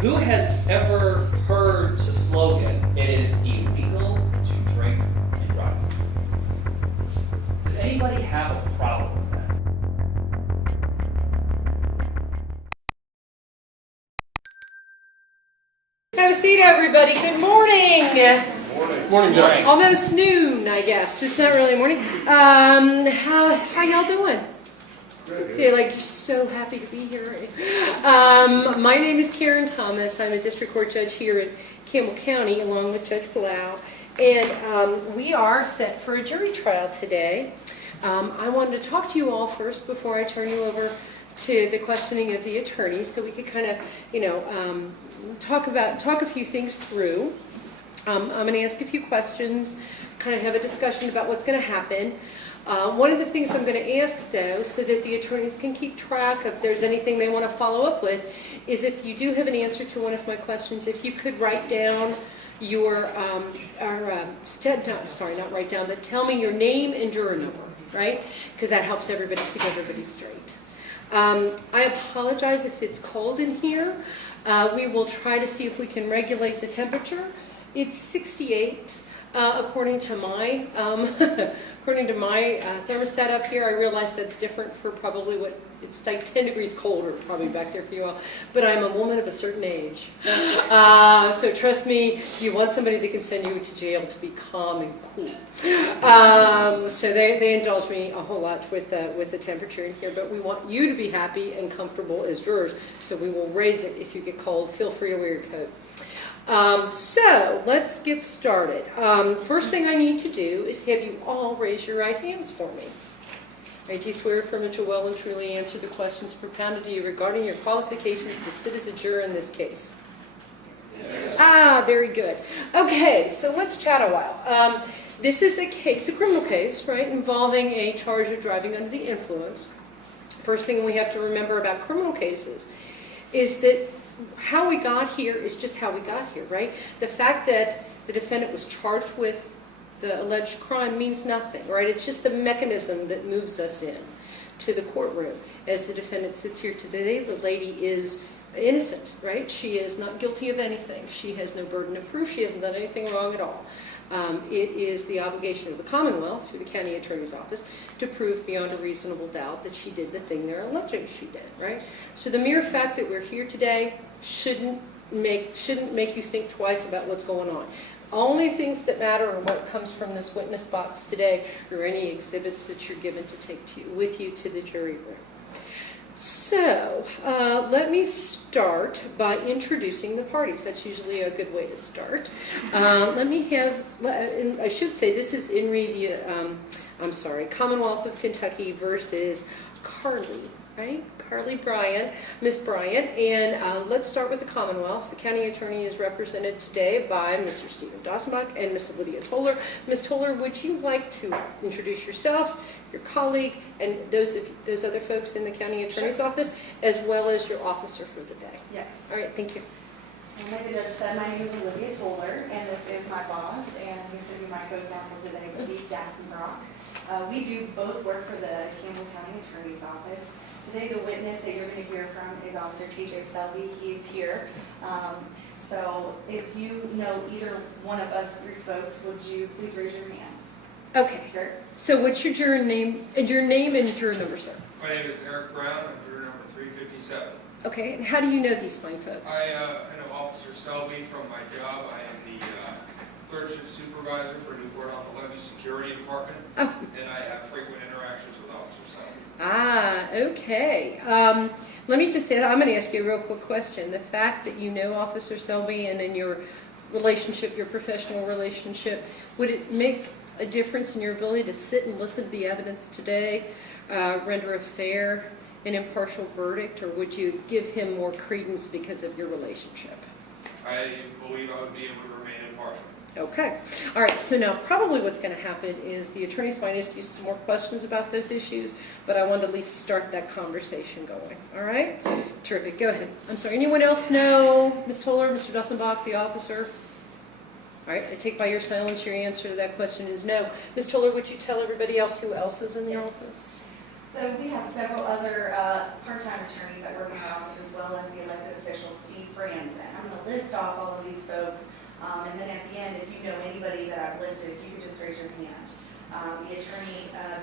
Who has ever heard the slogan, "It is illegal to drink and drive"? Does anybody have a problem with that? Have a seat, everybody. Good morning. Morning, Johnny. Almost noon, I guess. It's not really morning. How y'all doing? Feel like you're so happy to be here. My name is Karen Thomas. I'm a district court judge here in Campbell County, along with Judge Blau, and we are set for a jury trial today. I wanted to talk to you all first before I turn you over to the questioning of the attorneys, so we could kind of, talk a few things through. I'm going to ask a few questions, kind of have a discussion about what's going to happen. One of the things I'm going to ask, though, so that the attorneys can keep track if there's anything they want to follow up with, is if you do have an answer to one of my questions, if you could write down your, not write down, but tell me your name and juror number, right? Because that helps everybody keep everybody straight. I apologize if it's cold in here. We will try to see if we can regulate the temperature. It's 68. According to my thermostat up here. I realize that's different for probably it's like 10 degrees colder probably back there for you all. But I'm a woman of a certain age. So trust me, you want somebody that can send you to jail to be calm and cool. So they indulge me a whole lot with the temperature in here. But we want you to be happy and comfortable as jurors. So we will raise it if you get cold. Feel free to wear your coat. So let's get started. First thing I need to do is have you all raise your right hands for me. Do you swear affirm to well and truly answer the questions propounded to you regarding your qualifications to sit as a juror in this case? Yes. Very good. Okay, so let's chat a while. This is a criminal case, right, involving a charge of driving under the influence. First thing we have to remember about criminal cases is that how we got here is just how we got here, right? The fact that the defendant was charged with the alleged crime means nothing, right? It's just the mechanism that moves us in to the courtroom. As the defendant sits here today, the lady is innocent, right? She is not guilty of anything. She has no burden of proof. She hasn't done anything wrong at all. It is the obligation of the Commonwealth, through the county attorney's office, to prove beyond a reasonable doubt that she did the thing they're alleging she did, right? So the mere fact that we're here today shouldn't make you think twice about what's going on. Only things that matter are what comes from this witness box today, or any exhibits that you're given to take with you to the jury room. So, let me start by introducing the parties. That's usually a good way to start. And I should say this is Commonwealth of Kentucky versus Carly, right? Carly Bryant, Miss Bryant, and let's start with the Commonwealth. The county attorney is represented today by Mr. Stephen Dossenbach and Miss Lydia Toller. Miss Toller, would you like to introduce yourself, your colleague, and those other folks in the county attorney's office, as well as your officer for the day? Yes. All right, thank you. And like the judge said, my name is Lydia Toller, and this is my boss, and he's going to be my co-counsel today, Steve Dassenbrock. We do both work for the Campbell County Attorney's Office. Today, the witness that you're going to hear from is Officer TJ Selby. He's here. So if you know either one of us three folks, would you please raise your hands? Okay. Sure. So what's your juror name and juror number, sir? My name is Eric Brown. I'm juror number 357. Okay, and how do you know these fine folks? I know Officer Selby from my job. I am the third shift supervisor for Newport on the Levee Security Department, and I have frequent interactions with Officer Selby. Okay. Let me just say, I'm going to ask you a real quick question. The fact that you know Officer Selby and in your relationship, your professional relationship, would it make a difference in your ability to sit and listen to the evidence today, render a fair and impartial verdict, or would you give him more credence because of your relationship? I believe I would be able to remain impartial. Okay. All right. So now probably what's going to happen is the attorneys might ask you some more questions about those issues, but I wanted to at least start that conversation going. All right? Terrific. Go ahead. I'm sorry. Anyone else know Ms. Toller, Mr. Dossenbach, the officer? All right. I take by your silence your answer to that question is no. Ms. Toller, would you tell everybody else who else is in the office? So we have several other part-time attorneys that work in our office as well as the elected official, Steve Franzen. I'm going to list off all of these folks, and then at the end, if you know anybody that I've listed, if you could just raise your hand.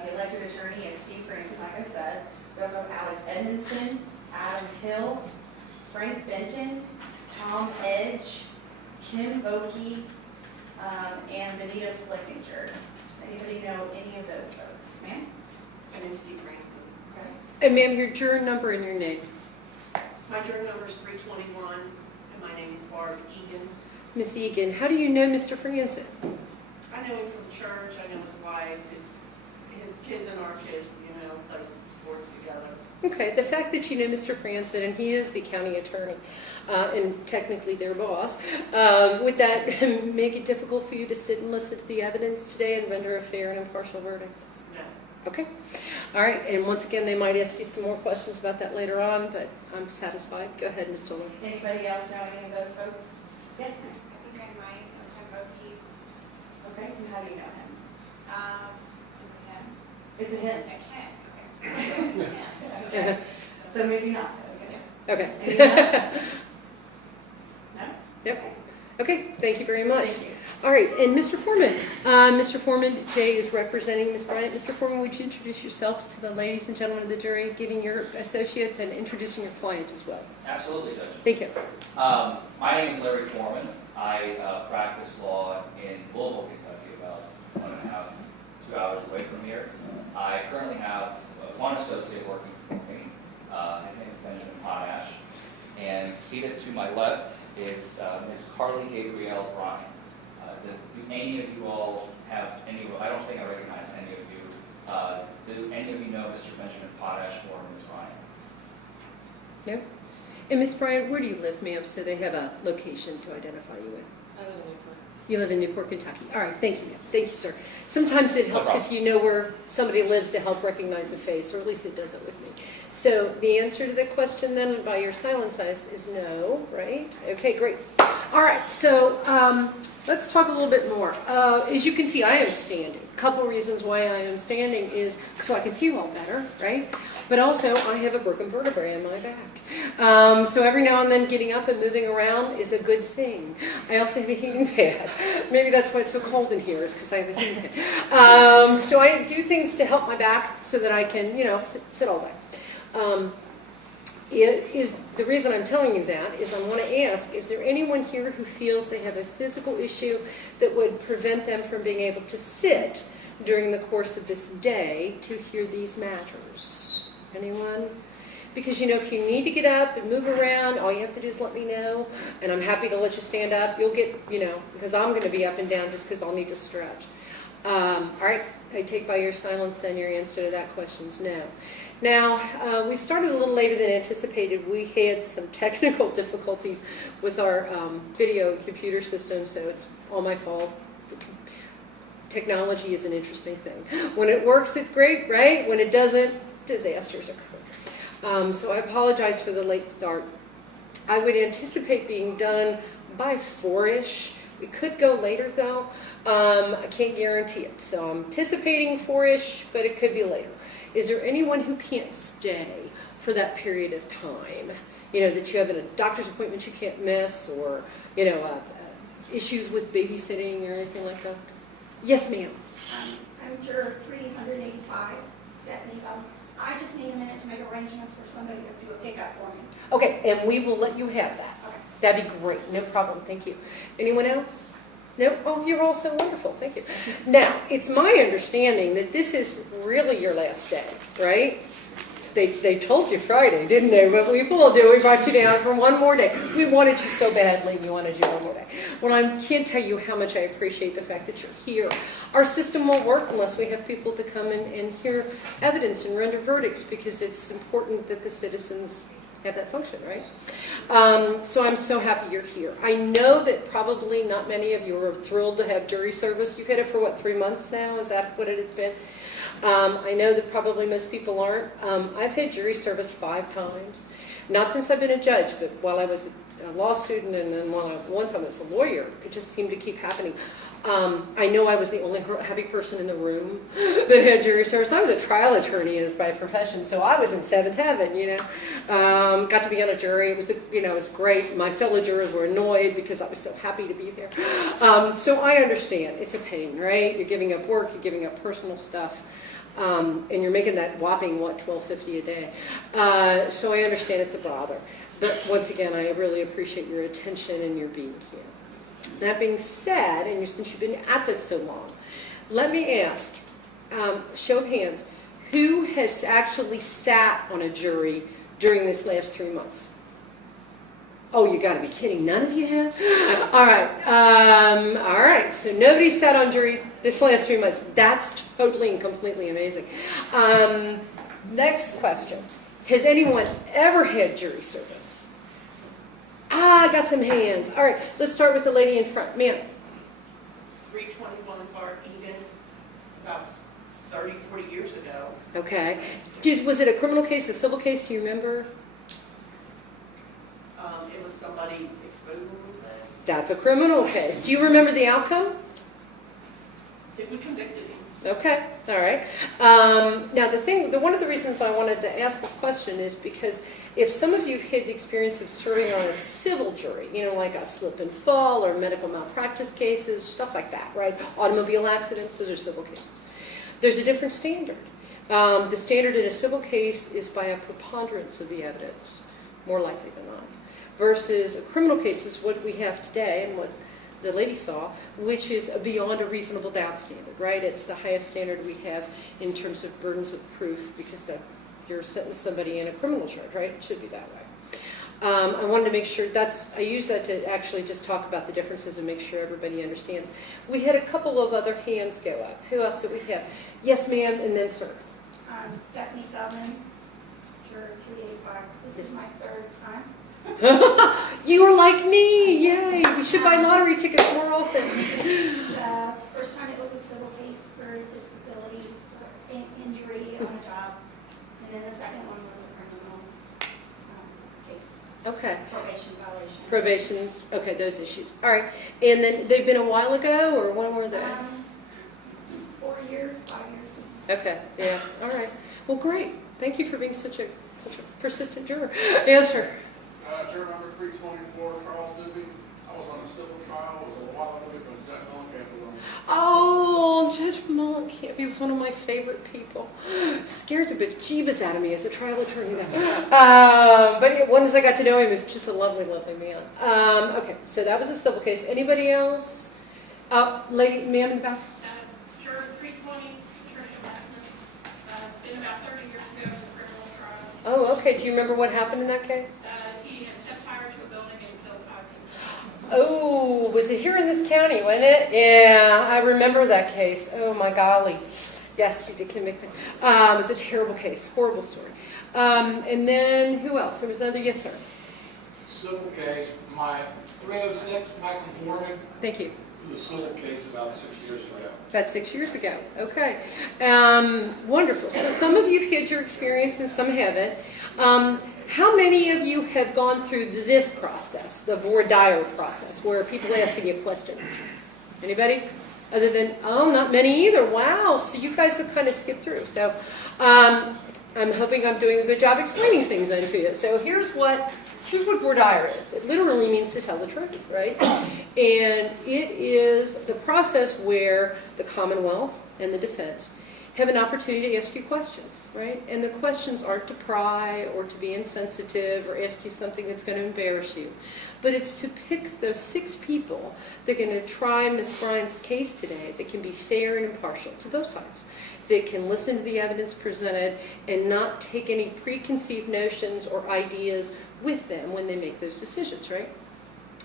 The elected attorney is Steve Franzen, like I said. We also have Alex Edmondson, Adam Hill, Frank Benton, Tom Edge, Kim Vokey, and Benita Flickinger. Does anybody know any of those folks? Ma'am? My name's Steve Franson. Okay. And ma'am, your juror number and your name. My juror number is 321, and my name is Barb Egan. Miss Egan, how do you know Mr. Franzen? I know him from church. I know his wife, his kids and our kids, play sports together. Okay, the fact that you know Mr. Franzen, and he is the county attorney, and technically their boss, would that make it difficult for you to sit and listen to the evidence today and render a fair and impartial verdict? No. Okay. All right, and once again, they might ask you some more questions about that later on, but I'm satisfied. Go ahead, Ms. Tiller. Anybody else know any of those folks? Yes, ma'am. I think I might, Tim Vokey. Okay, and how do you know him? Is It's a him. it him? I can't. Okay. So maybe not. Okay. Okay. Anyone else? No? Yep. Okay, thank you very much. Thank you. All right, and Mr. Forman. Mr. Forman today is representing Ms. Bryant. Mr. Forman, would you introduce yourself to the ladies and gentlemen of the jury, giving your associates and introducing your client as well? Absolutely, Judge. Thank you. My name is Larry Forman. I practice law in Louisville, Kentucky, about 2 hours away from here. I currently have one associate working for me. His name is Benjamin Potash. And seated to my left is Ms. Carly Gabrielle Bryant. Do any of you all have any, I don't think I recognize any of you. Do any of you know Mr. Benjamin Potash or Ms. Bryant? No? And Ms. Bryant, where do you live, ma'am, so they have a location to identify you with? I live in Newport. You live in Newport, Kentucky. All right, thank you, ma'am. Thank you, sir. Sometimes it No helps problem. if you know where somebody lives to help recognize a face, or at least it does it with me. So the answer to the question then, by your silence eyes, is no, right? Okay, great. All right, so let's talk a little bit more. As you can see, I am standing. A couple reasons why I am standing is so I can see you all better, right? But also, I have a broken vertebrae in my back. So every now and then getting up and moving around is a good thing. I also have a heating pad. Maybe that's why it's so cold in here, is because I have a heating pad. So I do things to help my back so that I can, sit all day. The reason I'm telling you that is I want to ask, is there anyone here who feels they have a physical issue that would prevent them from being able to sit during the course of this day to hear these matters? Anyone? Because, if you need to get up and move around, all you have to do is let me know, and I'm happy to let you stand up. You'll get, because I'm going to be up and down just because I'll need to stretch. All right, I take by your silence then your answer to that question is no. Now, we started a little later than anticipated. We had some technical difficulties with our video and computer system, so it's all my fault. Technology is an interesting thing. When it works, it's great, right? When it doesn't, disasters occur. So I apologize for the late start. I would anticipate being done by 4-ish. We could go later, though. I can't guarantee it. So I'm anticipating 4-ish, but it could be later. Is there anyone who can't stay for that period of time? That you have a doctor's appointment you can't miss, or, issues with babysitting or anything like that? Yes, ma'am. I'm juror 385, Stephanie Bell. I just need a minute to make arrangements for somebody to do a pickup for me. Okay, and we will let you have that. Okay. That'd be great. No problem. Thank you. Anyone else? No? Oh, you're all so wonderful. Thank you. Now, it's my understanding that this is really your last day, right? They told you Friday, didn't they? But we will do. We brought you down for one more day. We wanted you so badly. We wanted you one more day. Well, I can't tell you how much I appreciate the fact that you're here. Our system won't work unless we have people to come in and hear evidence and render verdicts, because it's important that the citizens have that function, right? So I'm so happy you're here. I know that probably not many of you are thrilled to have jury service. You've had it for, 3 months now? Is that what it has been? I know that probably most people aren't. I've had jury service 5 times. Not since I've been a judge, but while I was a law student and then once I was a lawyer, it just seemed to keep happening. I know I was the only happy person in the room that had jury service. I was a trial attorney by profession, so I was in seventh heaven, you know. Got to be on a jury. It was, it was great. My fellow jurors were annoyed because I was so happy to be there. So I understand. It's a pain, right? You're giving up work, you're giving up personal stuff. And you're making that whopping, $12.50 a day. So I understand it's a bother. But once again, I really appreciate your attention and your being here. That being said, and since you've been at this so long, let me ask, show of hands, who has actually sat on a jury during this last 3 months? Oh, you got to be kidding. None of you have? All right. All right. So nobody sat on jury this last 3 months. That's totally and completely amazing. Next question. Has anyone ever had jury service? I got some hands. All right. Let's start with the lady in front. Ma'am. 321 Var Eden, about 30, 40 years ago. Okay. Was it a criminal case, a civil case? Do you remember? It was somebody exposing themselves. That's a criminal case. Do you remember the outcome? They were convicted him. Okay, all right. Now one of the reasons I wanted to ask this question is because if some of you have had the experience of serving on a civil jury, like a slip and fall or medical malpractice cases, stuff like that, right? Automobile accidents, those are civil cases. There's a different standard. The standard in a civil case is by a preponderance of the evidence, more likely than not, versus a criminal case is what we have today and what the lady saw, which is a beyond a reasonable doubt standard, right? It's the highest standard we have in terms of burdens of proof because you're sentencing somebody in a criminal charge, right? It should be that way. I wanted to make sure I use that to actually just talk about the differences and make sure everybody understands. We had a couple of other hands go up. Who else did we have? Yes, ma'am, and then sir. Stephanie Feldman, juror 385. This is my third time. You are like me, yay! We should buy lottery tickets more often. The first time it was a civil case for disability, injury on a job, and then the second one was a criminal case, Okay. probation violation. Probations, okay, those issues. All right, and then they've been a while ago, or when were they? 4 years, 5 years. Okay, yeah, all right. Well, great. Thank you for being such a persistent juror. Yes, sir. Juror number 324, Charles Doobie. I was on a civil trial. It was a while ago because Judge Mellencamp was on. Oh, Judge Mellencamp. He was one of my favorite people. Scared the bejeebus out of me as a trial attorney now. But once I got to know him, he was just a lovely, lovely man. Okay, so that was a civil case. Anybody else? Lady, ma'am in the back. Juror 320, Patricia Westman. It's been about 30 years ago, it was a criminal trial. Oh, okay. Do you remember what happened in that case? He had set fire to a building and killed 5 people. Oh, was it here in this county, wasn't it? Yeah, I remember that case. Oh, my golly. Yes, you did convict him. It was a terrible case. Horrible story. And then, who else? There was another, yes, sir. Civil case, my 306, Michael Forman. Thank you. It was a civil case about 6 years ago. That's 6 years ago. Okay. Wonderful. So some of you have had your experience and some haven't. How many of you have gone through this process, the Voir process, where people are asking you questions? Anybody? Other than, not many either. Wow. So you guys have kind of skipped through. So I'm hoping I'm doing a good job explaining things then to you. So here's what voir dire is. It literally means to tell the truth, right? And it is the process where the Commonwealth and the defense have an opportunity to ask you questions, right? And the questions aren't to pry or to be insensitive or ask you something that's going to embarrass you. But it's to pick those 6 people that are going to try Ms. Bryan's case today that can be fair and impartial to both sides. That can listen to the evidence presented and not take any preconceived notions or ideas with them when they make those decisions, right?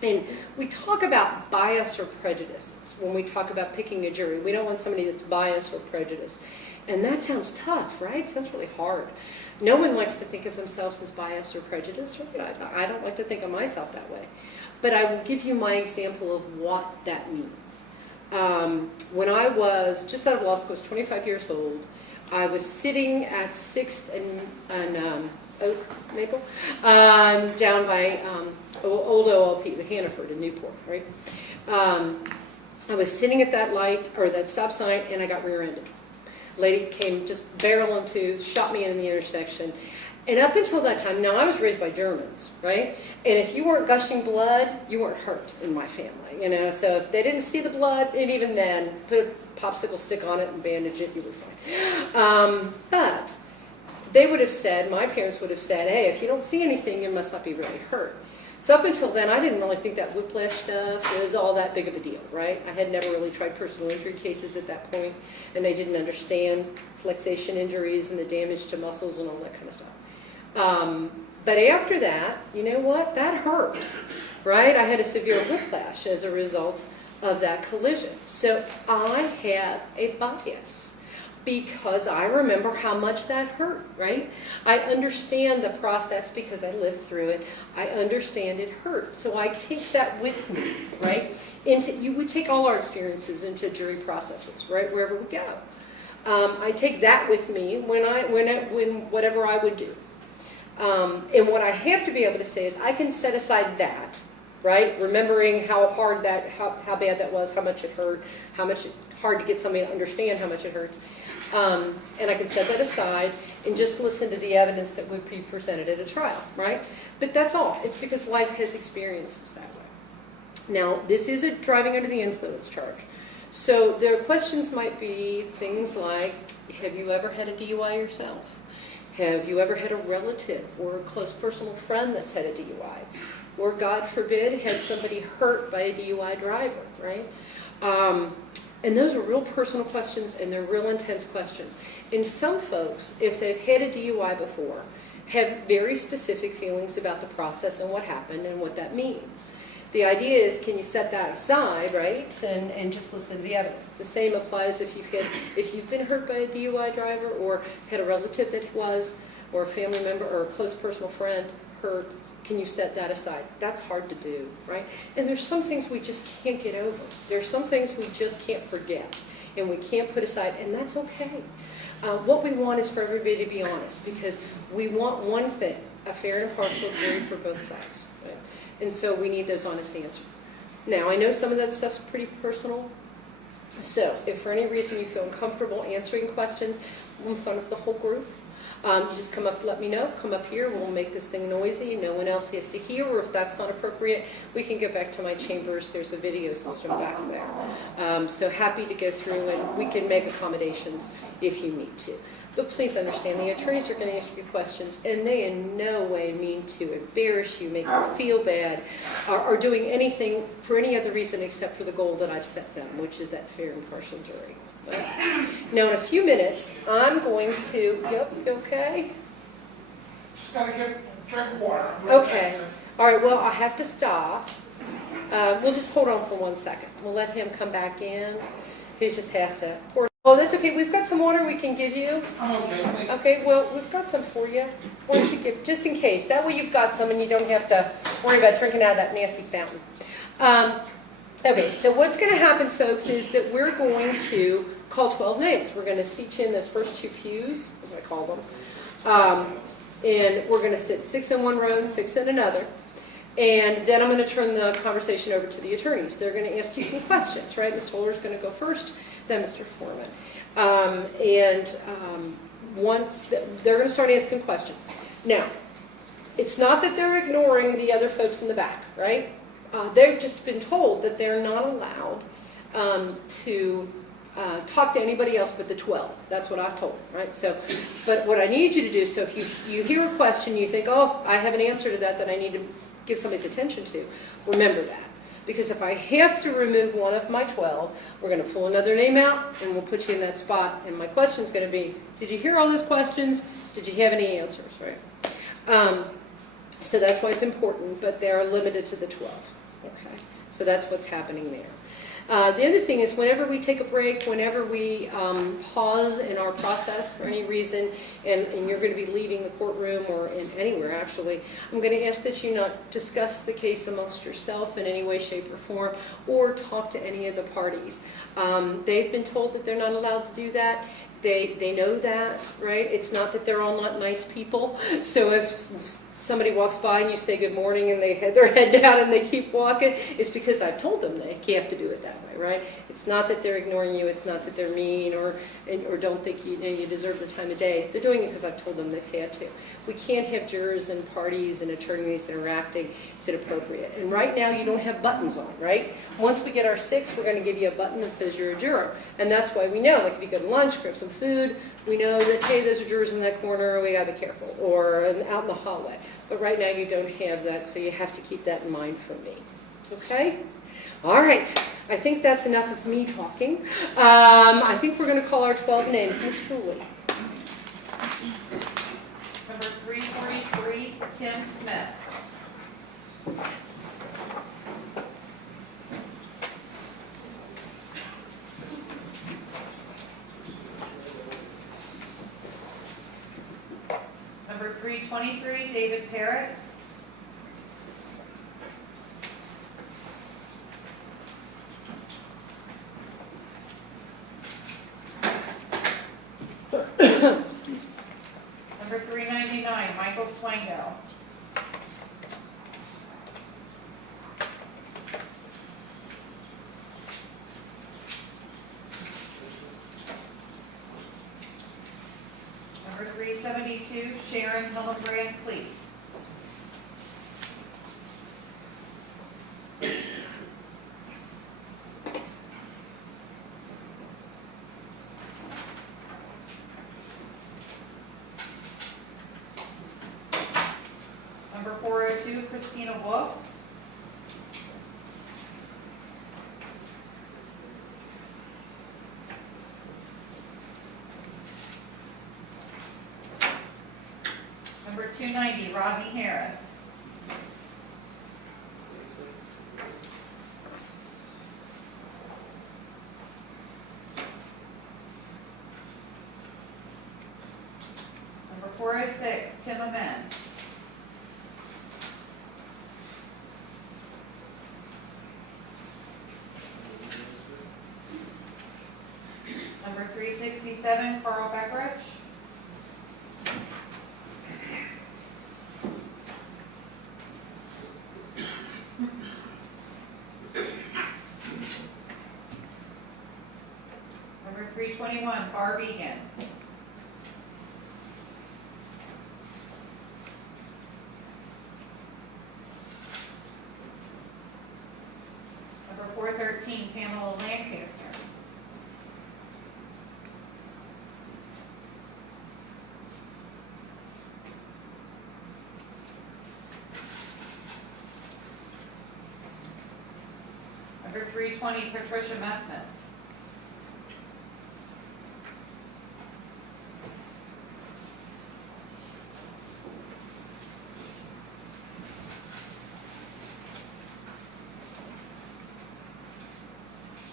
And we talk about bias or prejudices when we talk about picking a jury. We don't want somebody that's biased or prejudiced. And that sounds tough, right? It sounds really hard. No one likes to think of themselves as biased or prejudiced, right? I don't like to think of myself that way. But I will give you my example of what that means. When I was just out of law school, I was 25 years old. I was sitting at 6th and Oak, Maple, down by old OLP, the Hannaford in Newport, right? I was sitting at that light, or that stop sign, and I got rear-ended. Lady came just barreling to, shot me in the intersection. And up until that time, now I was raised by Germans, right? And if you weren't gushing blood, you weren't hurt in my family, you know? So if they didn't see the blood, and even then, put a popsicle stick on it and bandage it, you were fine. But they would have said, my parents would have said, hey, if you don't see anything, you must not be really hurt. So up until then, I didn't really think that whiplash stuff was all that big of a deal, right? I had never really tried personal injury cases at that point, and they didn't understand flexation injuries and the damage to muscles and all that kind of stuff. But after that, you know what? That hurt, right? I had a severe whiplash as a result of that collision. So I have a bias because I remember how much that hurt, right? I understand the process because I lived through it. I understand it hurt. So I take that with me, right? We take all our experiences into jury processes, right? Wherever we go. I take that with me when whatever I would do. And what I have to be able to say is I can set aside that, right? Remembering how hard how bad that was, how much it hurt, how much it's hard to get somebody to understand how much it hurts. And I can set that aside and just listen to the evidence that would be presented at a trial, right? But that's all. It's because life has experiences that way. Now, this is a driving under the influence charge. So their questions might be things like, have you ever had a DUI yourself? Have you ever had a relative or a close personal friend that's had a DUI? Or, God forbid, had somebody hurt by a DUI driver, right? And those are real personal questions, and they're real intense questions. And some folks, if they've had a DUI before, have very specific feelings about the process and what happened and what that means. The idea is, can you set that aside, right, and just listen to the evidence? The same applies if you've been hurt by a DUI driver or had a relative that was, or a family member or a close personal friend hurt. Can you set that aside? That's hard to do, right? And there's some things we just can't get over. There's some things we just can't forget, and we can't put aside, and that's okay. What we want is for everybody to be honest, because we want one thing: a fair and impartial jury for both sides. Right? And so we need those honest answers. Now, I know some of that stuff's pretty personal. So if for any reason you feel uncomfortable answering questions in front of the whole group, you just come up, let me know. Come up here. We'll make this thing noisy. No one else has to hear. Or if that's not appropriate, we can get back to my chambers. There's a video system back there. So happy to go through, and we can make accommodations if you need to. But please understand, the attorneys are going to ask you questions, and they in no way mean to embarrass you, make you feel bad, or doing anything for any other reason except for the goal that I've set them, which is that fair and impartial jury. Okay. Now, in a few minutes, I'm going to, yep, you okay? Just gotta check water. Okay. All right, well, I have to stop. We'll just hold on for 1 second. We'll let him come back in. He just has to pour. Oh, that's okay. We've got some water we can give you. I'm okay. Okay, well, we've got some for you. Why don't you give, just in case. That way you've got some and you don't have to worry about drinking out of that nasty fountain. Okay, so what's going to happen, folks, is that we're going to call 12 names. We're going to seat you in those first 2 pews, as I call them. And we're going to sit 6 in one row and 6 in another. And then I'm going to turn the conversation over to the attorneys. They're going to ask you some questions, right? Ms. Toller's going to go first, then Mr. Forman. Once they're going to start asking questions. Now, it's not that they're ignoring the other folks in the back, right? They've just been told that they're not allowed to talk to anybody else but the 12. That's what I've told them, right? So, but what I need you to do, so if you hear a question, you think, oh, I have an answer to that I need to give somebody's attention to, remember that. Because if I have to remove one of my 12, we're going to pull another name out, and we'll put you in that spot. And my question's going to be, did you hear all those questions? Did you have any answers, right? So that's why it's important, but they're limited to the 12. Okay, so that's what's happening there. The other thing is whenever we take a break, whenever we pause in our process for any reason, and you're going to be leaving the courtroom or in anywhere actually, I'm going to ask that you not discuss the case amongst yourself in any way, shape, or form, or talk to any of the parties. They've been told that they're not allowed to do that. They know that, right? It's not that they're all not nice people. So if somebody walks by and you say good morning and they had their head down and they keep walking, it's because I've told them they have to do it that way, right? It's not that they're ignoring you, it's not that they're mean or don't think you deserve the time of day. They're doing it because I've told them they've had to. We can't have jurors and parties and attorneys interacting. It's inappropriate. And right now you don't have buttons on, right? Once we get our 6, we're going to give you a button that says you're a juror. And that's why we know, like if you go to lunch, grab some food, we know that, hey, those are jurors in that corner, we got to be careful, or out in the hallway. But right now you don't have that, so you have to keep that in mind for me. Okay? All right. I think that's enough of me talking. I think we're going to call our 12 names. Ms. Truly. Number 343, Tim Smith. Number 323, David Parrott. Number 399, Michael Swango. Number 372, Sharon Hillenbrand Cleet. Number 402, Christina Wolf. Number 290, Rodney Harris. Number 406, Tim Amen. Number 367, Carl Beckrich. Number 321, Barb Egan. Number 413, Pamela Lancaster. Number 320, Patricia Messman.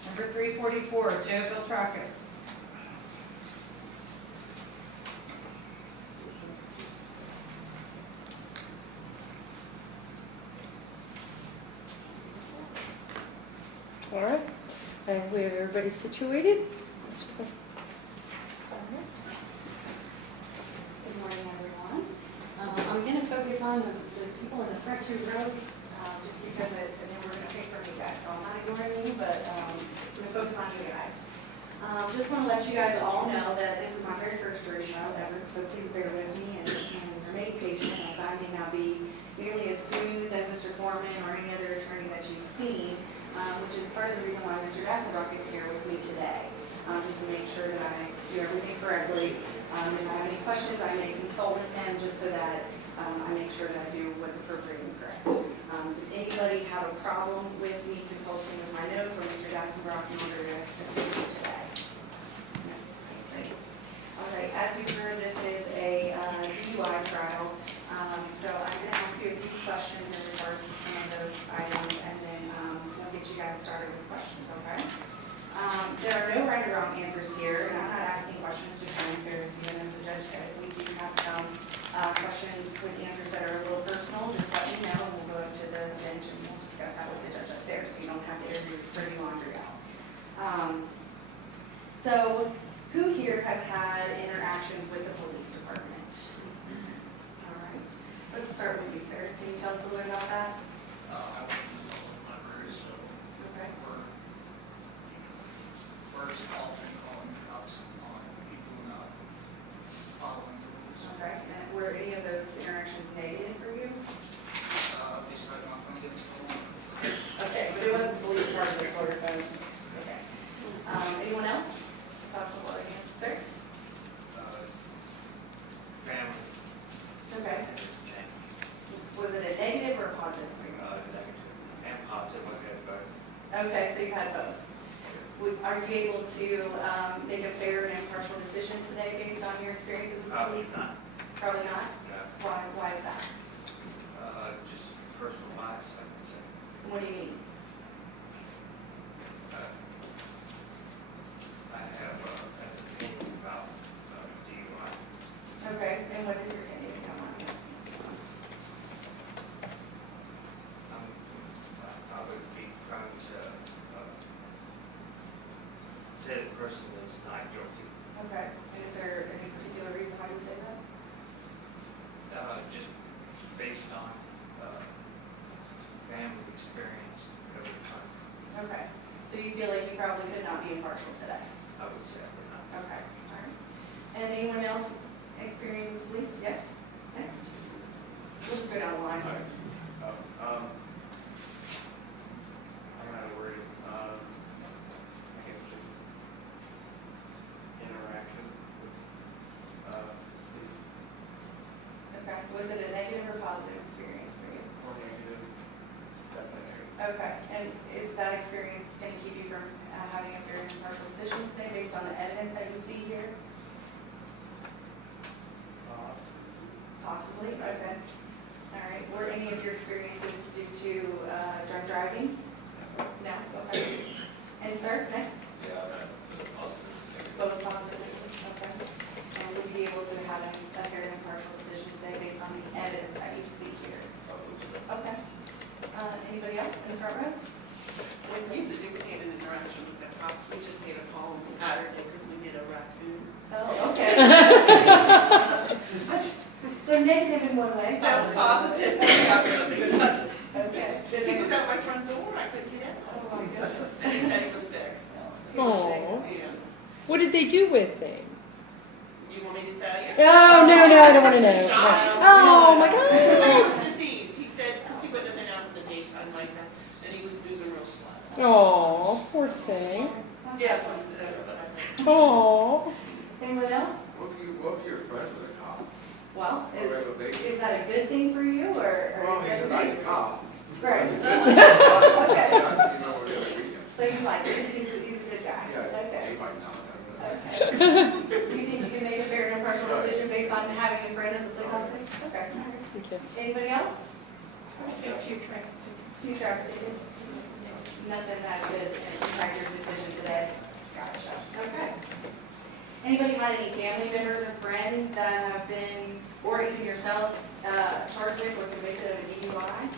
Number 344, Joe Viltrakis. All right. We have everybody situated. Good morning, everyone. I'm going to focus on the people in the front 2 rows, just because and then we're going to pick from you guys. So I'm not ignoring you, but I'm going to focus on you guys. Just want to let you guys all know that this is my very first jury trial ever, so please bear with me and remain patient, as I may not be nearly as smooth as Mr. Forman or any other attorney that you've seen, which is part of the reason why Mr. Dassenbrock is here with me today, just to make sure that I do everything correctly. If I have any questions, I may consult with him just so that I make sure that I do what's appropriate and correct. Does anybody have a problem with me consulting with my notes or Mr. Dassenbrock in order to assist me today? No? Great. All right, as you heard, this is a DUI trial, so I'm going to ask you a few questions in regards to some of those items, and then we'll get you guys started with questions, okay? There are no right or wrong answers here, and I'm not asking questions to try and embarrass you. And as the judge said, if we do have some questions with answers that are a little personal, just let me know, and we'll go up to the bench and we'll discuss that with the judge up there, so you don't have to air your dirty laundry out. So, who here has had interactions with the police department? All right, let's start with you, sir. Can you tell us a little bit about that? I work in the library, so Okay. we're Okay, so you've had both. Are you able to make a fair and impartial decision today based on your experiences with Probably police? not. Probably not? No. Why is that? Just personal bias, I would say. What do you mean? I have an opinion about DUI. Okay, and what is your opinion? If you don't mind me asking? I would be trying to say the person is not guilty. Okay, and is there any particular reason why you say that? Just based on family experience over time. Okay, so you feel like you probably could not be impartial today? I would say I would not. Okay, all right. And anyone else experienced with police? Yes? Next? We'll just go down the line. I'm not worried. I guess just interaction with police Okay, was it a negative or positive experience for you? or negative, definitely. Okay, and is that experience going to keep you from having a fair and impartial decision today based on the evidence that you see here? Possibly, okay. All right, were any of your experiences due to drunk driving? No, okay. And sir, next? Yeah, positive. Both positive, okay. And would you be able to have a fair and impartial decision today based on the evidence that you see here? Okay. Anybody else in the front row? We used to duplicate an interaction with the cops. We just made a call on Saturday because we did a raccoon. Oh, okay. So negative in one way? That was positive. Okay. He was at my front door. I couldn't get in. Oh, my goodness. And he said he was sick. Oh, Yeah. what did they do with him? You want me to tell you? Oh, no, I don't want to know. Shot him. Oh, my But God. he was diseased. He said, because he wouldn't have been out in the daytime like that, and he was moving real slow. Oh, poor thing. Yeah, that's what he said. Oh. Anyone else? What if you're friends with a cop Well, on a regular basis? is that a good thing for you, or? Well, is he's that a nice cop. Right. Okay. I see him over the other weekend. So you like him? He's a good guy? Yeah, Okay. he might not. Okay. You think you can make a fair and impartial decision based on having a friend as a police officer? Okay. Okay. Anybody else? I just got a few traffic tickets. Few traffic tickets? Nothing that could impact your decision today? Gotcha. Okay. Anybody had any family members or friends that have been, or even yourselves, charged with or convicted of a DUI?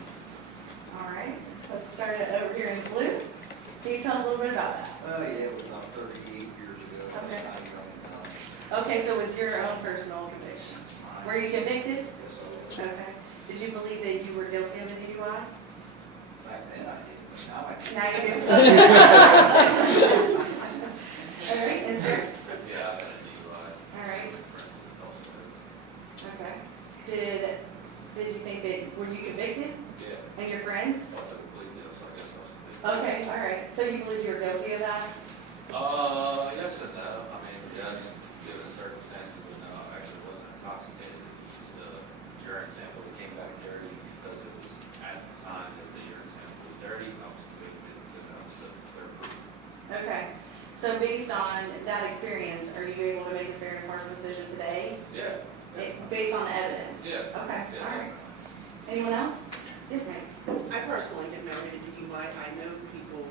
All right, let's start it over here in blue. Can you tell us a little bit about that? Yeah, it was about 38 years ago. Okay. I don't know. Okay, so it was your own personal conviction. Were you convicted? Yes, I was. Okay. Did you believe that you were guilty of a DUI? Back then I did, but now I can't. Now you do. All right, and sir? Yeah, I've had a DUI. All right. Okay. Did you think that, were you convicted? Yeah. And your friends? Well, I took a plea deal, so I guess I was convicted. Okay, all right. So you believe you were guilty of that? Yes and no. I mean, yes, given the circumstances, but no, I actually wasn't intoxicated. Just a urine sample that came back dirty because it was at the time that the urine sample was dirty, and I was convicted because that was the clear proof. Okay. So based on that experience, are you able to make a fair and impartial decision today? Yeah. Based on the evidence? Yeah. Okay, Yeah. all right. Anyone else? Yes, ma'am. I personally have never been to DUI. I know people,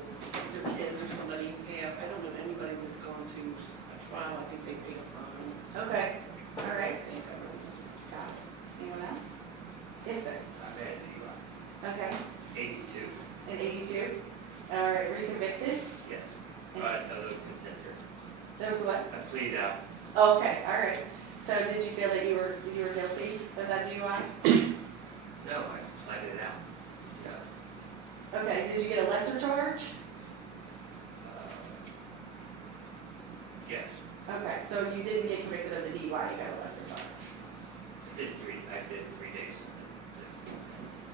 their kids or somebody have. I don't know anybody that's gone to a trial. I think they pay a fine. Okay, all I right. think I don't know. Got it. Anyone else? Yes, sir. I've had DUI. Okay, 82. in 82? All right, were you convicted? Yes. But a little contender. There was what? I pleaded out. Oh, okay, all right. So did you feel that you were guilty of that DUI? No, I pleaded it out. Yeah. Okay, did you get a lesser charge? Yes. Okay, so you didn't get convicted of the DUI, you got a lesser charge. I did 3 days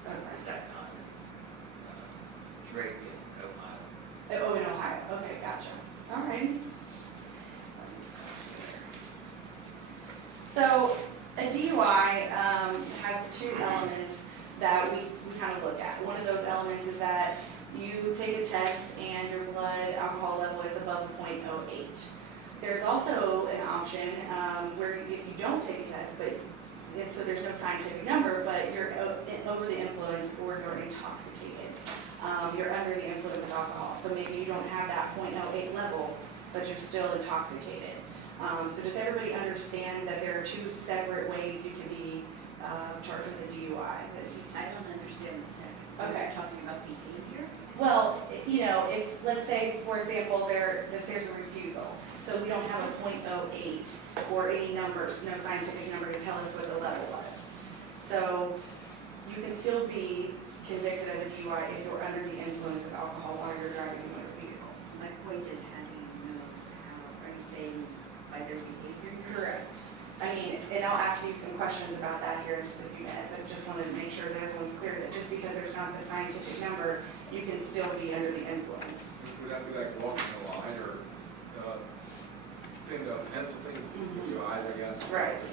Okay. at that time. Drake in Ohio. Oh, in Ohio, okay, gotcha. All right. So a DUI has two elements that we kind of look at. One of those elements is that you take a test and your blood alcohol level is above 0.08. There's also an option where if you don't take a test, and so there's no scientific number, but you're over the influence or you're intoxicated. You're under the influence of alcohol. So maybe you don't have that 0.08 level, but you're still intoxicated. So does everybody understand that there are two separate ways you can be charged with a DUI? I don't understand the second. So Okay. we're talking about behavior? Well, you know, if, let's say, for example, that there's a refusal. So we don't have a 0.08 or any numbers, no scientific number to tell us what the level was. So you can still be convicted of a DUI if you're under the influence of alcohol while you're driving a motor vehicle. My point is, how do you know? Are you saying by their behavior? Correct. I mean, and I'll ask you some questions about that here in just a few minutes. I just wanted to make sure that everyone's clear that just because there's not the scientific number, you can still be under the influence. Would that be like walking a line or pencil thing with your eyes, I guess? Right.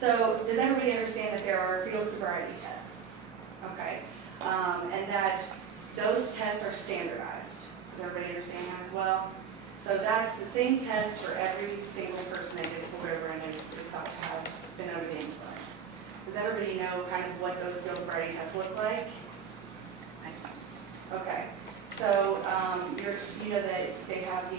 So does everybody understand that there are field sobriety tests? Okay. And that those tests are standardized. Does everybody understand that as well? So that's the same test for every single person that gets pulled over and is thought to have been under the influence. Does everybody know kind of what those field sobriety tests look like? Okay. So you know that they have the.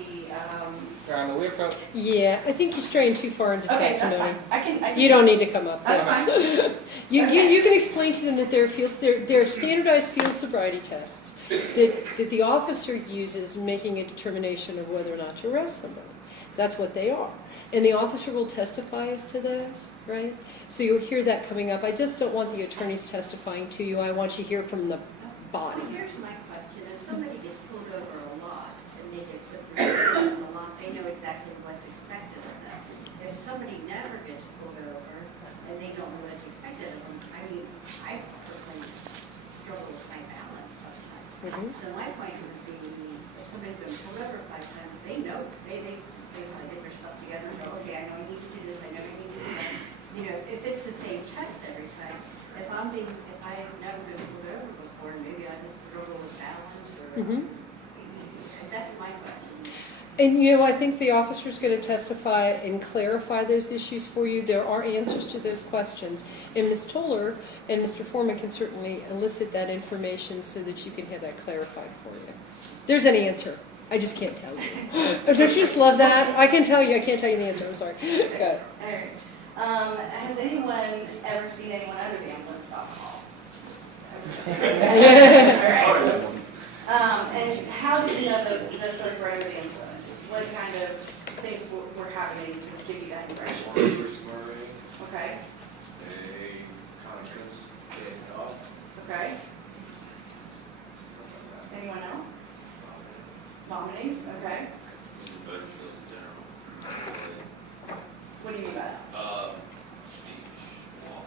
Yeah, I think you're straying too far into Okay, that's testimony. fine. I can. You don't need to come up. That's Yeah. fine. You can explain to them that they're standardized field sobriety tests that the officer uses in making a determination of whether or not to arrest somebody. That's what they are. And the officer will testify as to those, right? So you'll hear that coming up. I just don't want the attorneys testifying to you. I want you to hear from the body. Well, here's my question. If somebody gets pulled over a lot and they get put through a lot, they know exactly what's expected of them. If somebody never gets pulled over and they don't know what's expected of them, I mean, I personally struggle with my balance sometimes. Mhm. So my point would be, if somebody's been pulled over 5 times, they know, they want to get their stuff together and go, okay, I know I need to do this, I know I need to do that. You know, if it's the same test every time, if I have never been pulled over before, maybe I just struggle with balance or, Mhm. that's my question. And you know, I think the officer's going to testify and clarify those issues for you. There are answers to those questions. And Ms. Toller and Mr. Forman can certainly elicit that information so that you can have that clarified for you. There's an answer. I just can't tell you. Don't you just love that? I can tell you. I can't tell you the answer. I'm sorry. Go ahead. All right. Has anyone ever seen anyone under the influence of alcohol? All right. And how did you know that those folks were under the influence? What kind of things were happening to give you that impression? Slurring, Okay. they kind of just getting up, Okay. something like that. Anyone else? Vomiting? Okay. What do you mean by that? Speech, walk,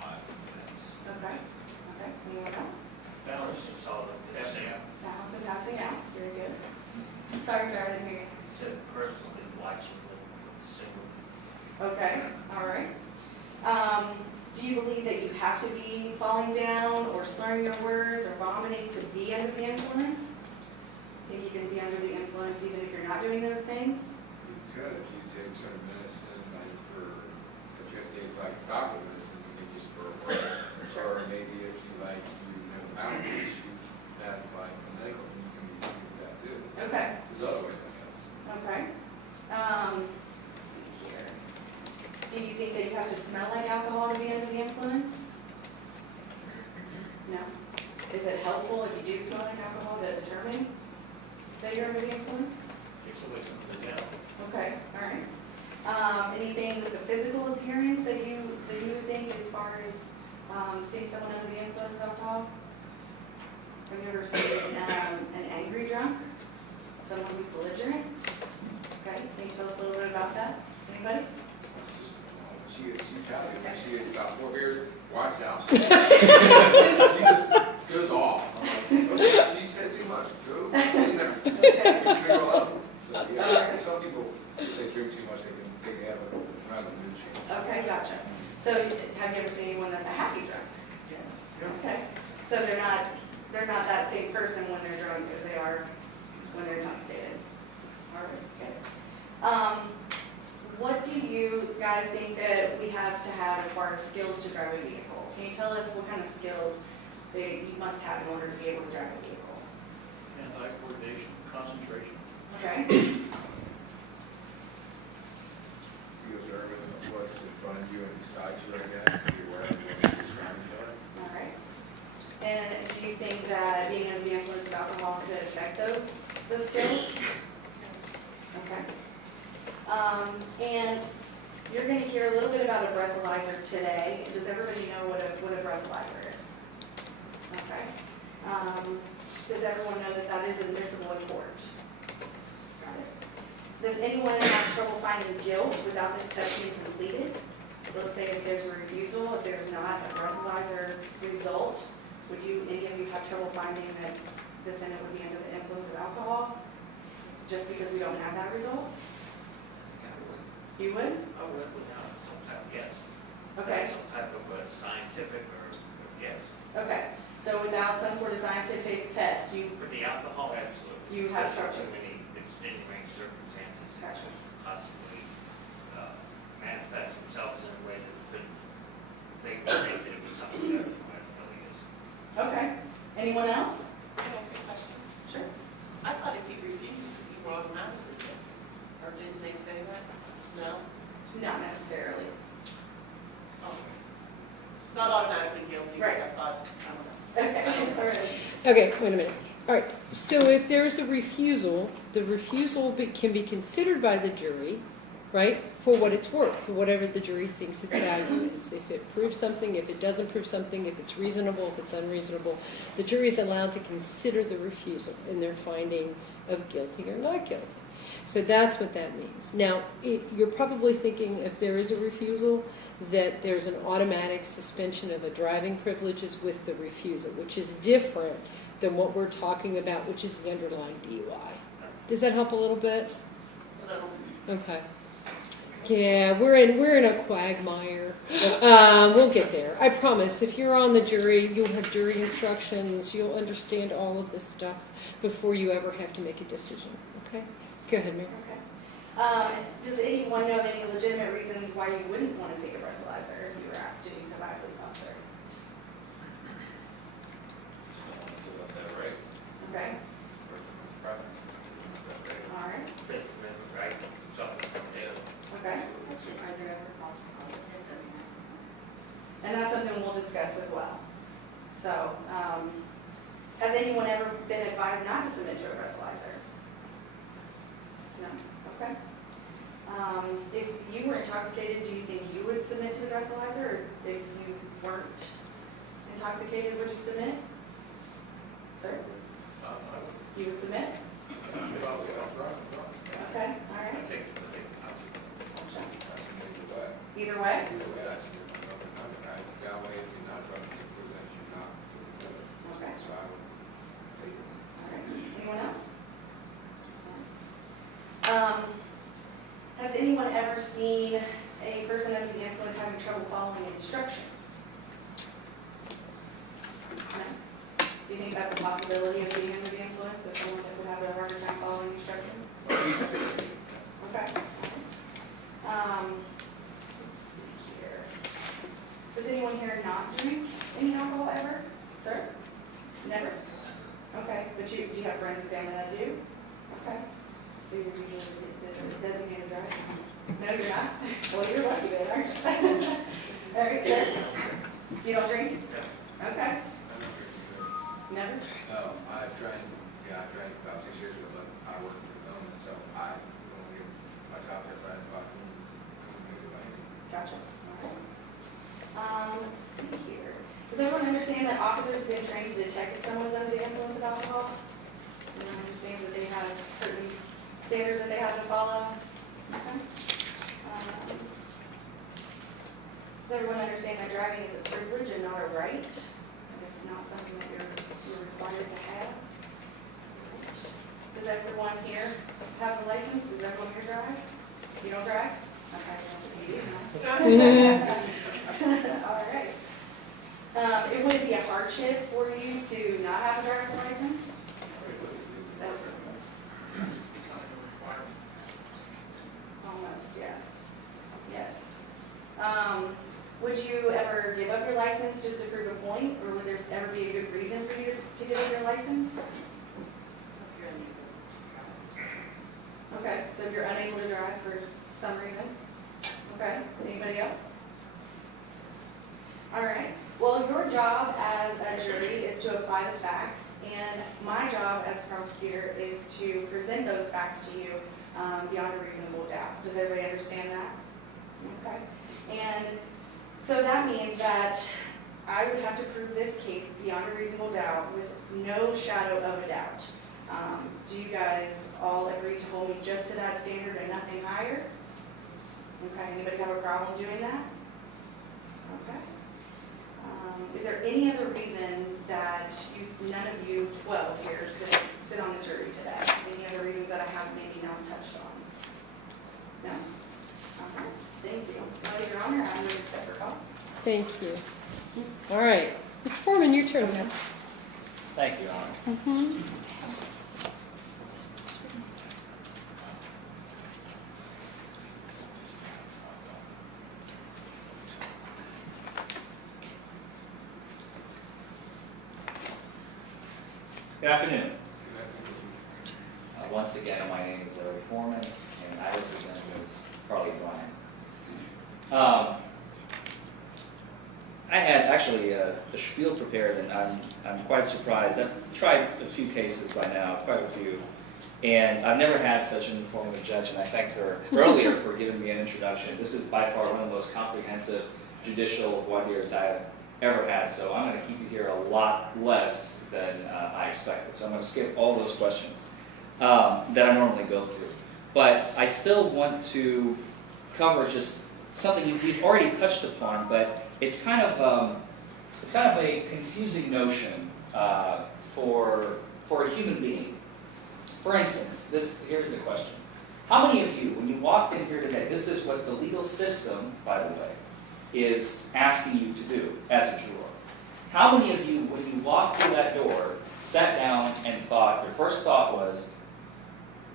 eye, that's. Okay. Okay. Anyone else? Balance is all that passing out. Balance and passing out. Very good. Sorry, sir, I didn't hear you. Said personally watching the single. Okay, all right. Do you believe that you have to be falling down or slurring your words or vomiting to be under the influence? Think you can be under the influence even if you're not doing those things? You could, if you take certain medicine, like if you have to take like doctor medicine, you can just for a break. Or maybe if you have a balance issue, that's like a medical, and you can do that too. Okay, There's other ways, I guess. okay. Let's see here. Do you think that you have to smell like alcohol to be under the influence? No. Is it helpful if you do smell like alcohol to determine that you're under the influence? Takes away some of the doubt. Okay, all right. Anything with the physical appearance that you would think as far as seeing someone under the influence of alcohol? Have you ever seen an angry drunk? Someone who's belligerent? Okay, can you tell us a little bit about that? Anybody? She's happy when she gets about 4 beers, watch out. She just goes off. I'm like, okay, she said too much, go in there. Okay. Make sure you're allowed. So yeah, some people, if they drink too much, they can have a rather mood change. Okay, gotcha. So have you ever seen anyone that's a happy drunk? Yeah. Okay, so they're they're not that same person when they're drunk as they are when they're intoxicated. All right, good. What do you guys think that we have to have as far as skills to drive a vehicle? Can you tell us what kind of skills that you must have in order to be able to drive a vehicle? Hand-eye coordination, concentration. Okay. You observe what's in front of you and beside you, I guess, to be aware of what your surroundings are. All right. And do you think that being under the influence of alcohol could affect those skills? Okay. And you're going to hear a little bit about a breathalyzer today. Does everybody know what a breathalyzer is? Okay. Does everyone know that that is admissible in court? Got it. Does anyone have trouble finding guilt without this test being completed? So let's say if there's a refusal, if there's not a breathalyzer result, would any of you have trouble finding that the defendant would be under the influence of alcohol just because we don't have that result? You would? I would without some type of guess. Okay. Some type of a scientific or guess. Okay. So without some sort of scientific test, you For the alcohol, absolutely. You have There are trouble. too many extenuating circumstances that Gotcha. could possibly manifest themselves in a way that could make them think that it was something that it really is. okay. Anyone else? Can I ask a question? Sure. I thought if you refused, you were automatically guilty. Or didn't they say that? No? Not necessarily. Oh. Not automatically guilty, but Right. I thought, I don't know. Okay. All right. Okay, wait a minute. All right, so if there's a refusal, the refusal can be considered by the jury, right, for what it's worth, for whatever the jury thinks its value is. If it proves something, if it doesn't prove something, if it's reasonable, if it's unreasonable, the jury is allowed to consider the refusal in their finding of guilty or not guilty. So that's what that means. Now, you're probably thinking if there is a refusal, that there's an automatic suspension of a driving privileges with the refusal, which is different than what we're talking about, which is the underlying DUI. Does that help a little bit? A little. Okay. Yeah, we're in a quagmire. We'll get there. I promise. If you're on the jury, you'll have jury instructions. You'll understand all of this stuff before you ever have to make a decision. Okay? Go ahead, Mary. Okay. Does anyone know of any legitimate reasons why you wouldn't want to take a breathalyzer if you were asked to do so by a police officer? Right? Okay. All right. Right? Something from there. Okay. Are there ever consequences of that? And that's something we'll discuss as well. So, has anyone ever been advised not to submit to a breathalyzer? No? Okay. If you were intoxicated, do you think you would submit to the breathalyzer? Or if you weren't intoxicated, would you submit? Sir? You would submit? Okay, all right. Gotcha. Either way? Okay. All right. Anyone else? Has anyone ever seen a person under the influence having trouble following instructions? No? Do you think that's a possibility of being under the influence, of someone that would have a harder time following instructions? Okay. Here. Does anyone here not drink any alcohol ever? Sir? Never? Okay, but do you have friends and family that do? Okay. So you're usually the designated driver? No, you're not? Well, you're lucky then, aren't you? All right, sir? You don't drink? Okay. Never? No, I've drank about 6 years ago, but I work for them, and so I don't give my job advice about who Gotcha. All right. Let's see here. Does everyone understand that officers have been trained to detect if someone's under the influence of alcohol? Everyone understands that they have certain standards that they have to follow? Okay. Does everyone understand that driving is a privilege and not a right? It's not something that you're required to have? Does everyone here have a license? Does everyone here drive? You don't drive? Okay, you do, huh? All right. It would be a hardship for you to not have a driver's license? Almost, yes. Yes. Would you ever give up your license just to prove a point, or would there ever be a good reason for you to give up your license? Okay, so if you're unable to drive for some reason? Okay, anybody else? All right, well, your job as a jury is to apply the facts, and my job as a prosecutor is to present those facts to you beyond a reasonable doubt. Does everybody understand that? Okay, and so that means that I would have to prove this case beyond a reasonable doubt with no shadow of a doubt. Do you guys all agree to hold me just to that standard and nothing higher? Okay, anybody have a problem doing that? Okay. Is there any other reason that none of you 12 here could sit on the jury today? Any other reasons that I have maybe not touched on? No? Okay, thank you. Well, Your Honor, I'm going to accept your calls. Thank you. All right. Mr. Forman, your turn now. Thank you, Your Honor. Good afternoon. Once again, my name is Larry Forman, and I represent Ms. Carly Bryant. I had actually a spiel prepared, and I'm quite surprised. I've tried a few cases by now, quite a few, and I've never had such an informative judge, and I thanked her earlier for giving me an introduction. This is by far one of the most comprehensive judicial voir dires I have ever had, so I'm going to keep you here a lot less than I expected. So I'm going to skip all those questions that I normally go through. But I still want to cover just something we've already touched upon, but it's kind of a confusing notion for a human being. For instance, here's the question. How many of you, when you walked in here today, this is what the legal system, by the way, is asking you to do as a juror. How many of you, when you walked through that door, sat down and thought, your first thought was,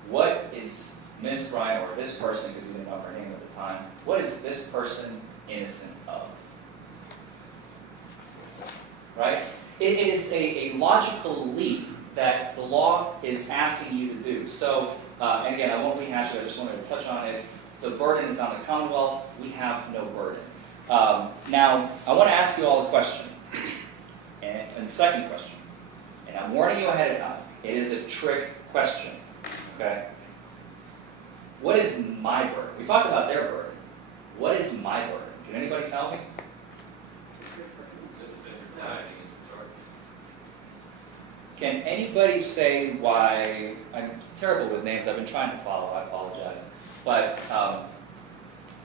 what is Ms. Bryant, or this person, because you didn't know her name at the time, what is this person innocent of? Right? It is a logical leap that the law is asking you to do. So, and again, I won't rehash it, I just wanted to touch on it. The burden is on the Commonwealth. We have no burden. Now, I want to ask you all a question. And second question, and I'm warning you ahead of time, it is a trick question, okay? What is my burden? We talked about their burden. What is my burden? Can anybody tell me? Can anybody say why, I'm terrible with names, I've been trying to follow, I apologize, but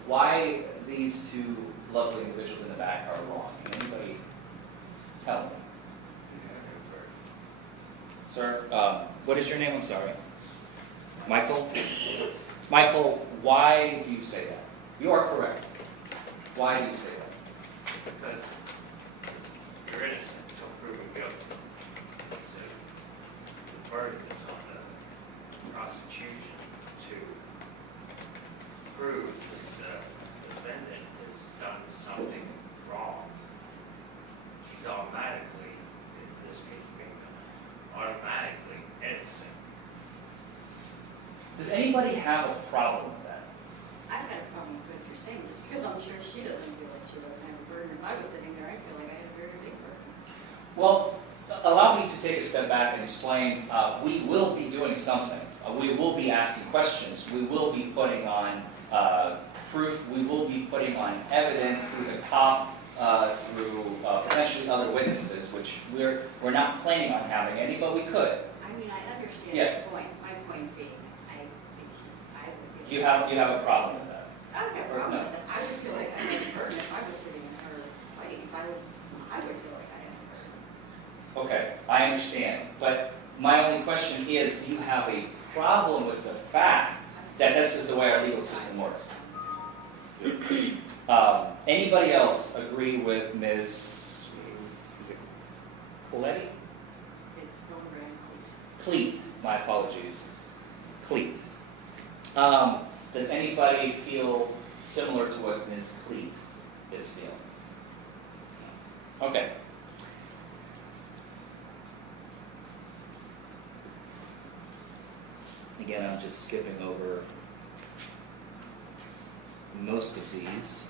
why these two lovely individuals in the back are wrong? Can anybody tell me? Sir, what is your name? I'm sorry. Michael? Michael, why do you say that? You are correct. Why do you say that? Because you're innocent until proven guilty. So the burden is on the prosecution to prove that the defendant has done something wrong. She's automatically, in this case being automatically innocent. Does anybody have a problem with that? I've got a problem with what you're saying, just because I'm sure she doesn't feel like she doesn't have a burden. If I was sitting there, I'd feel like I had a very big burden. Well, allow me to take a step back and explain. We will be doing something. We will be asking questions. We will be putting on proof. We will be putting on evidence through the cop, through potentially other witnesses, which we're not planning on having any, but we could. I mean, I understand Yes. your point. My point being, I think I would feel. You have a problem with that? I don't have a Or problem no? with it. I would feel like I had a burden if I was sitting in her place. I would feel like I had a burden. Okay, I understand. But my only question is, do you have a problem with the fact that this is the way our legal system works? Anybody else agree with Ms. Coletti? It's still very close. Cleet, my apologies. Cleet. Does anybody feel similar to what Ms. Cleet is feeling? Okay. Again, I'm just skipping over most of these.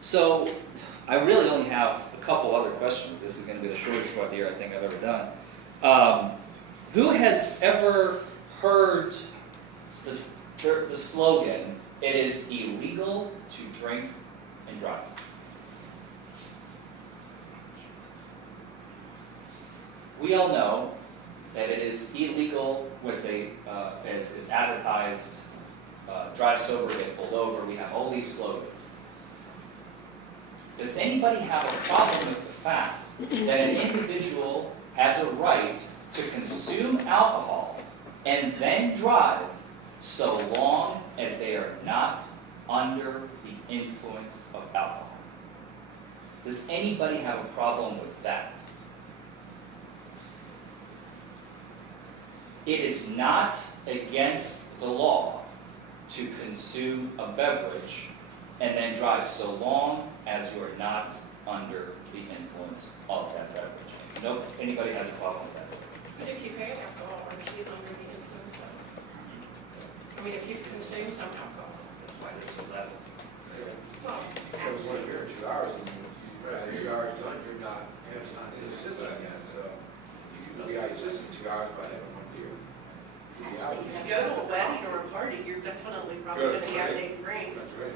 So I really only have a couple other questions. This is going to be the shortest part of the year I think I've ever done. Who has ever heard the slogan, "It is illegal to drink and drive"? We all know that it is illegal, as advertised, drive sober, get pulled over. We have all these slogans. Does anybody have a problem with the fact that an individual has a right to consume alcohol and then drive so long as they are not under the influence of alcohol? Does anybody have a problem with that? It is not against the law to consume a beverage and then drive so long as you are not under the influence of that beverage. Nope, anybody has a problem with that? But if you've had alcohol, aren't you under the influence of it? I mean, if you've consumed some alcohol. That's why there's a level. Well, Because when you're 2 hours and you 2 hours done, you're not, it's not in the system again, so you can be out of the system 2 hours by having one beer. If you go to a wedding or a party, you're definitely probably going to be out there drinking. That's right.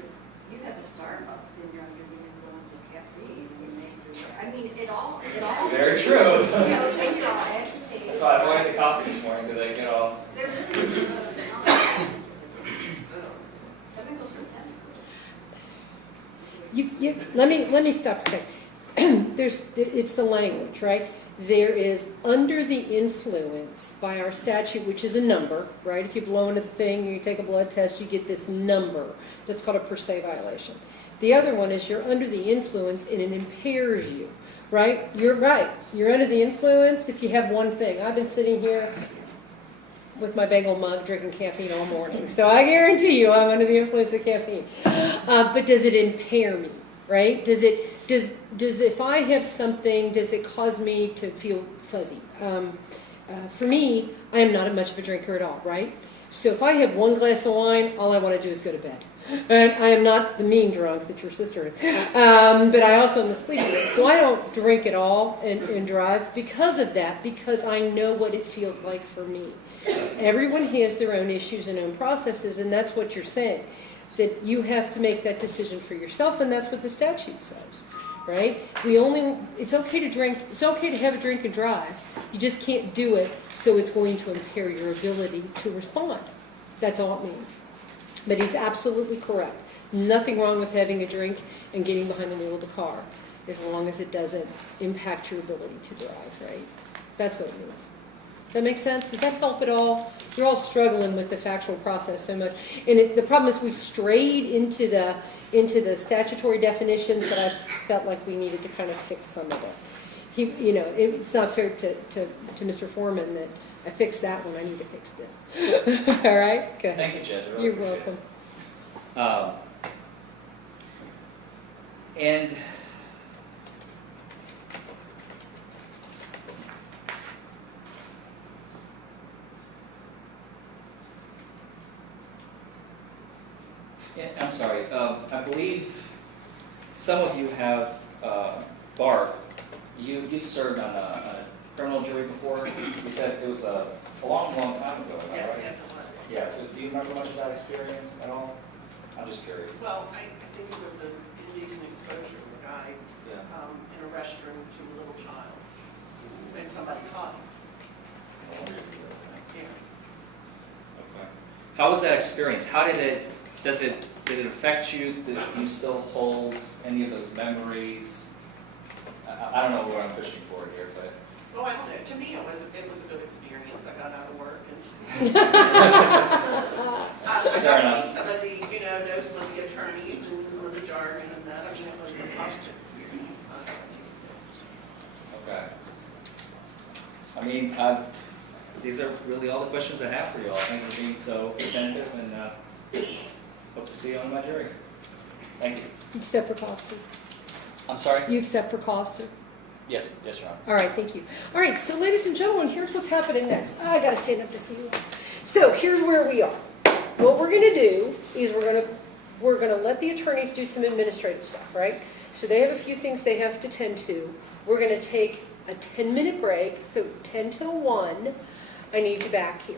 You have a Starbucks in there under the influence of caffeine, and you make your, I mean, it all. Very true. You know, they get all agitated. That's why I avoided the coffee this morning, because I get all... They're really, chemicals are chemicals. Let me stop a second. It's the language, right? There is under the influence by our statute, which is a number, right? If you blow into the thing, you take a blood test, you get this number. That's called a per se violation. The other one is you're under the influence and it impairs you, right? You're right. You're under the influence if you have one thing. I've been sitting here with my bagel mug drinking caffeine all morning. So I guarantee you I'm under the influence of caffeine. But does it impair me, right? Does if I have something, does it cause me to feel fuzzy? For me, I am not much of a drinker at all, right? So if I have one glass of wine, all I want to do is go to bed. And I am not the mean drunk that your sister is. But I also am a sleeper. So I don't drink at all and drive because of that, because I know what it feels like for me. Everyone has their own issues and own processes, and that's what you're saying. That you have to make that decision for yourself, and that's what the statute says. Right? It's okay to drink, it's okay to have a drink and drive. You just can't do it so it's going to impair your ability to respond. That's all it means. But he's absolutely correct. Nothing wrong with having a drink and getting behind the wheel of the car, as long as it doesn't impact your ability to drive, right? That's what it means. Does that make sense? Does that help at all? You're all struggling with the factual process so much. And the problem is we've strayed into the statutory definitions that I felt like we needed to kind of fix some of it. It's not fair to Mr. Foreman that I fixed that one, I need to fix this. All right? Go ahead. Thank you, Judge. I really You're appreciate welcome. And I'm sorry. I believe some of you have, Bart, you've served on a criminal jury before. You said it was a long, long time ago, am I Yes, right? yes, it was. Yeah, so do you remember much of that experience at all? I'm just curious. Well, I think it was an indecent exposure of a guy Yeah. in a restroom to a little child, and somebody caught him. Yeah. Okay. How was that experience? Did it affect you? Did you still hold any of those memories? I don't know what I'm fishing for here, but. Well, I don't know. To me, it was a good experience. I got out of work and I got to meet some of the, know some of the attorneys and some of the jargon and that. I mean, these are really all the questions I have for you all. Thank you for being so attentive, and hope to see you on my jury. Thank you. Except for costs, sir. I'm sorry? You accept for costs, sir? Yes, yes, Your Honor. All right, thank you. All right, so ladies and gentlemen, here's what's happening next. I gotta stand up to see you. So here's where we are. What we're gonna do is we're gonna let the attorneys do some administrative stuff, right? So they have a few things they have to tend to. We're gonna take a 10-minute break, so 10 till 1, I need you back here.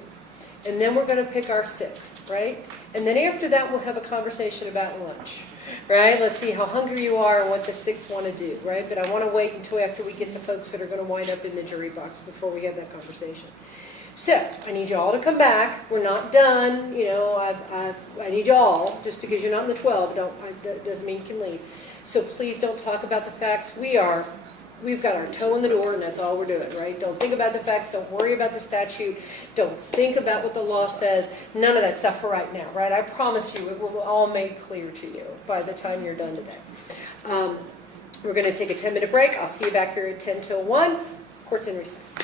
And then we're gonna pick our 6, right? And then after that, we'll have a conversation about lunch. Right? Let's see how hungry you are and what the 6 want to do, right? But I want to wait until after we get the folks that are going to wind up in the jury box before we have that conversation. So, I need you all to come back. We're not done. You know, I need you all. Just because you're not in the 12 doesn't mean you can leave. So please don't talk about the facts. We've got our toe in the door, and that's all we're doing, right? Don't think about the facts. Don't worry about the statute. Don't think about what the law says. None of that stuff for right now, right? I promise you it will all make clear to you by the time you're done today. We're going to take a 10-minute break. I'll see you back here at 10 till 1. Court's in recess.